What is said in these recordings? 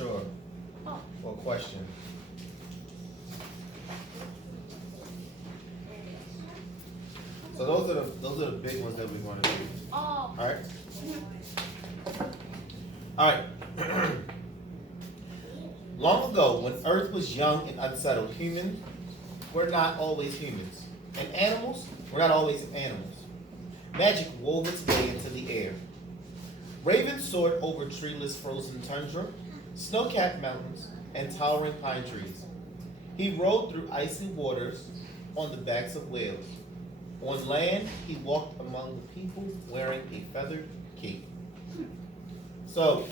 sure. Or question. So those are the big ones that we're going to do. All right. All right. Long ago, when Earth was young and unsettled, humans were not always humans, and animals were not always animals. Magic wove its way into the air. Ravens soared over treeless frozen tundra, snow-capped mountains, and towering pine trees. He rode through icy waters on the backs of whales. On land, he walked among the people wearing a feathered cape. So,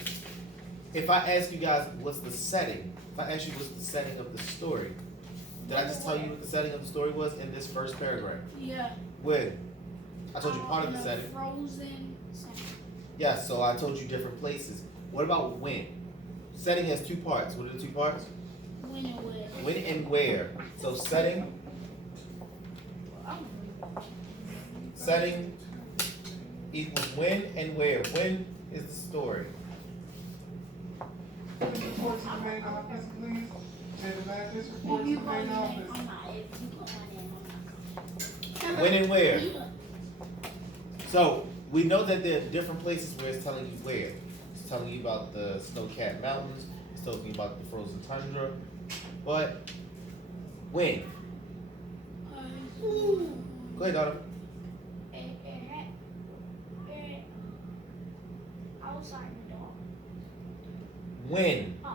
if I ask you guys what's the setting, if I ask you what's the setting of the story, did I just tell you what the setting of the story was in this first paragraph? Yeah. When? I told you part of the setting. Frozen setting. Yeah, so I told you different places. What about when? Setting has two parts. What are the two parts? When and where. When and where. So setting equals when and where. When is the story? When and where? So we know that there are different places where it's telling you where. It's telling you about the snow-capped mountains. It's telling you about the frozen tundra. But when? Go ahead, Donna. Outside the door. When? A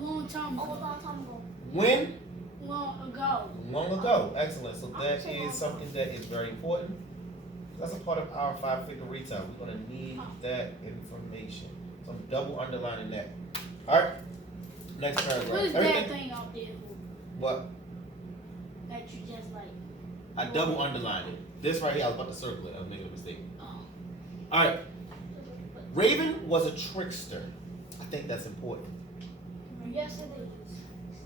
long time ago. A long time ago. When? Long ago. Long ago. Excellent. So that is something that is very important. That's a part of our 5-figure retail. We're going to need that information. So I'm double underlining that. All right. Next paragraph. What is that thing out there? What? That you just like. I double underlined it. This right here, I was about to circle it. I was making a mistake. Oh. All right. Raven was a trickster. I think that's important. Yes, it is.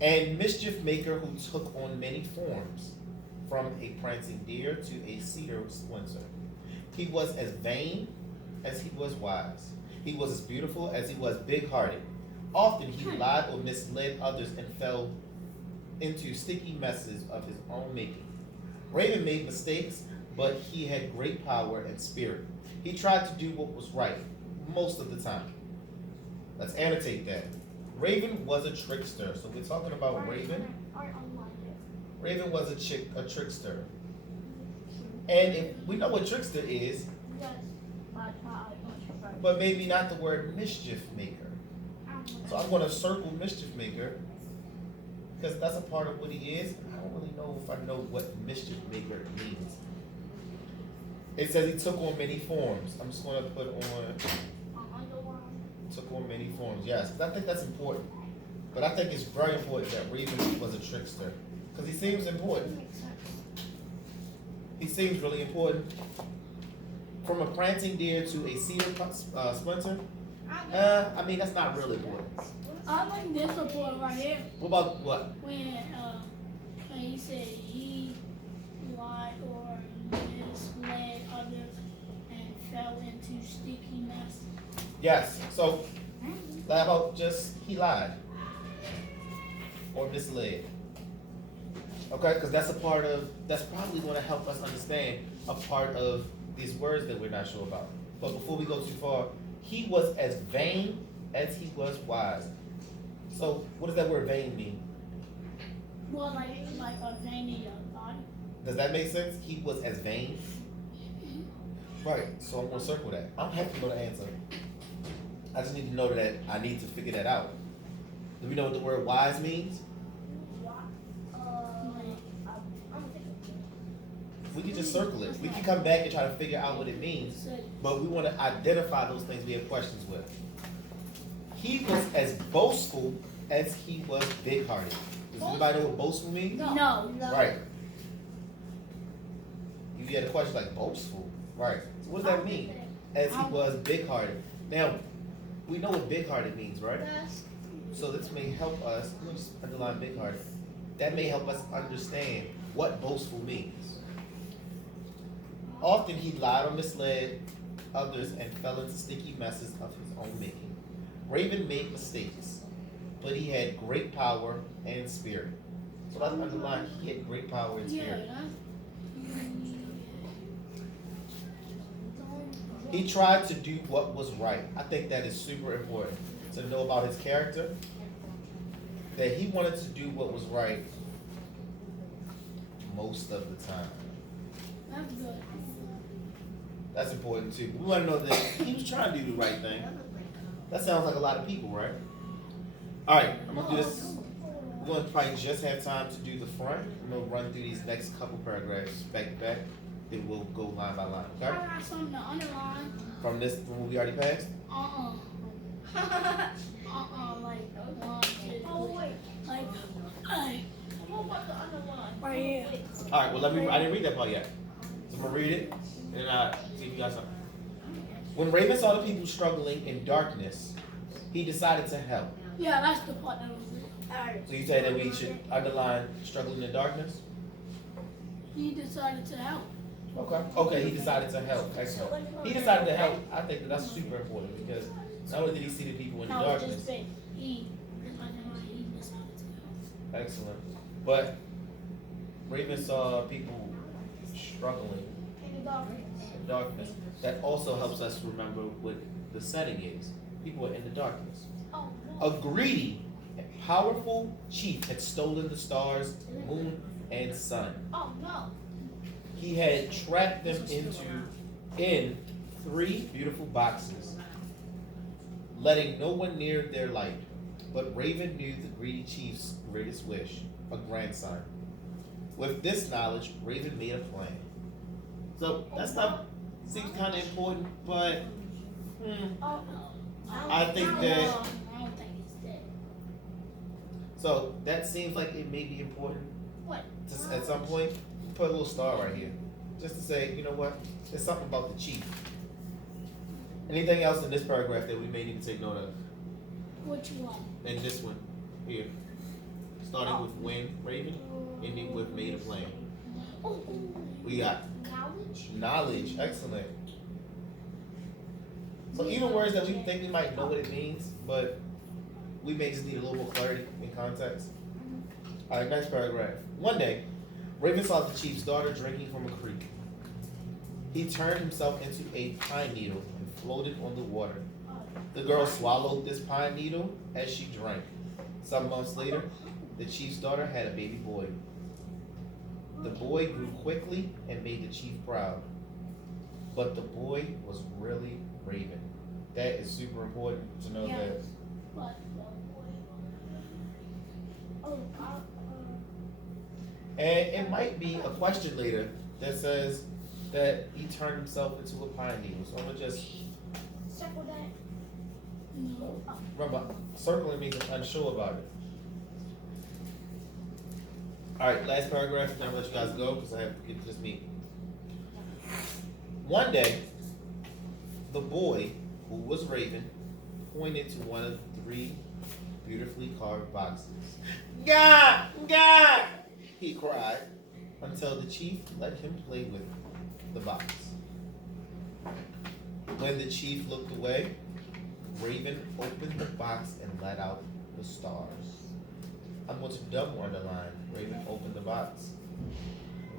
And mischief maker who took on many forms, from a prancing deer to a cedar splinter. He was as vain as he was wise. He was as beautiful as he was big-hearted. Often he lied or misled others and fell into sticky messes of his own making. Raven made mistakes, but he had great power and spirit. He tried to do what was right most of the time. Let's annotate that. Raven was a trickster. So we're talking about Raven. Raven was a trickster. And if we know what trickster is, but maybe not the word mischief maker. So I'm going to circle mischief maker because that's a part of what he is. I don't really know if I know what mischief maker means. It says he took on many forms. I'm just going to put on took on many forms. Yes, because I think that's important. But I think it's very important that Raven was a trickster because he seems important. He seems really important. From a prancing deer to a cedar splinter. I mean, that's not really important. I like this report right here. What about what? When he said he lied or misled others and fell into sticky mess. Yes. So, how about just he lied or misled? Okay, because that's a part of, that's probably going to help us understand a part of these words that we're not sure about. But before we go too far, he was as vain as he was wise. So what does that word vain mean? Well, like a vein in your body. Does that make sense? He was as vain? Right, so I'm going to circle that. I don't have to know the answer. I just need to know that I need to figure that out. Do we know what the word wise means? We can just circle it. We can come back and try to figure out what it means, but we want to identify those things we have questions with. He was as boastful as he was big-hearted. Does anybody know what boastful means? No. Right. You had a question like boastful. Right. So what does that mean? As he was big-hearted. Now, we know what big-hearted means, right? So this may help us. Let me just underline big-hearted. That may help us understand what boastful means. Often he lied or misled others and fell into sticky messes of his own making. Raven made mistakes, but he had great power and spirit. So let's underline he had great power and spirit. He tried to do what was right. I think that is super important to know about his character. That he wanted to do what was right most of the time. That's good. That's important too. We want to know that he was trying to do the right thing. That sounds like a lot of people, right? All right, I'm gonna do this. We're gonna probably just have time to do the front. I'm gonna run through these next couple paragraphs back to back. Then we'll go line by line. Okay? I got something to underline. From what we already passed. Like 1, 2. Oh wait. Like. What about the underline? Right here. All right. Well, I didn't read that part yet. So I'm gonna read it, and then I see if you got something. When Raven saw the people struggling in darkness, he decided to help. Yeah, that's the part that was it. Alright. So you say that we should underline struggling in darkness? He decided to help. Okay. Okay, he decided to help. Excellent. He decided to help. I think that's super important because not only did he see the people in the darkness. Just he decided to help. Excellent. But Raven saw people struggling in darkness. That also helps us remember what the setting is. People are in the darkness. Oh, A greedy and powerful chief had stolen the stars, moon, and sun. oh no. He had trapped them in 3 beautiful boxes, letting no one near their light. But Raven knew the greedy chief's greatest wish, a grandson. With this knowledge, Raven made a plan. So that stuff seems kind of important, but I think that. I don't think it's that. So that seems like it may be important. What? At some point, put a little star right here, just to say, you know what? There's something about the chief. Anything else in this paragraph that we may need to take note of? Which one? And this one here, starting with when Raven, ending with made a plan. We got knowledge. Excellent. So even words that we think we might know what it means, but we may just need a little more clarity in context. All right, next paragraph. One day, Raven saw the chief's daughter drinking from a creek. He turned himself into a pine needle and floated on the water. The girl swallowed this pine needle as she drank. Some months later, the chief's daughter had a baby boy. The boy grew quickly and made the chief proud. But the boy was really Raven. That is super important to know that. What? And it might be a question later that says that he turned himself into a pine needle. So I'm gonna just Circle that. remember, circling means I'm unsure about it. All right, last paragraph, then I'll let you guys go because I have to get to this meeting. One day, the boy, who was Raven, pointed to one of the 3 beautifully carved boxes. God! God! He cried until the chief let him play with the box. When the chief looked away, Raven opened the box and let out the stars. I'm going to double underline. Raven opened the box,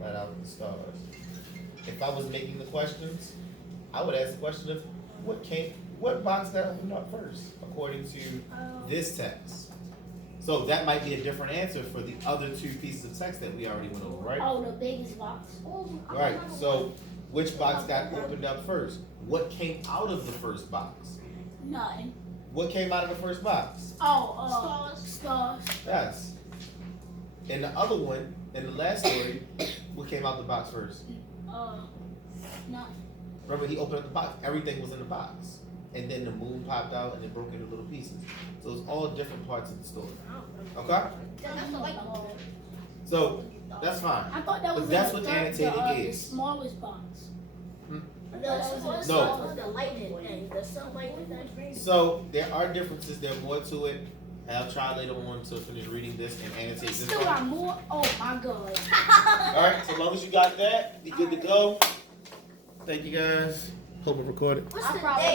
let out the stars. If I was making the questions, I would ask the question of what box got opened up first, according to this text. So that might be a different answer for the other 2 pieces of text that we already went over, right? Oh, the biggest box. Right. So which box got opened up first? What came out of the first box? Nothing. What came out of the first box? Oh, stars. Yes. And the other one, in the last story, what came out the box first? Nothing. Remember, he opened up the box. Everything was in the box. And then the moon popped out and it broke into little pieces. So it's all different parts of the story. Okay? So, that's fine. I thought that was But that's what annotating the is. smallest box. No. The lightning thing, the sunlight thing. So, there are differences. There's more to it. And I'll try later on to finish reading this and annotate this. Still got more? Oh my god. Alright, so as long as you got that, you're good to go. Thank you guys. Hope it recorded. What's the probably- day?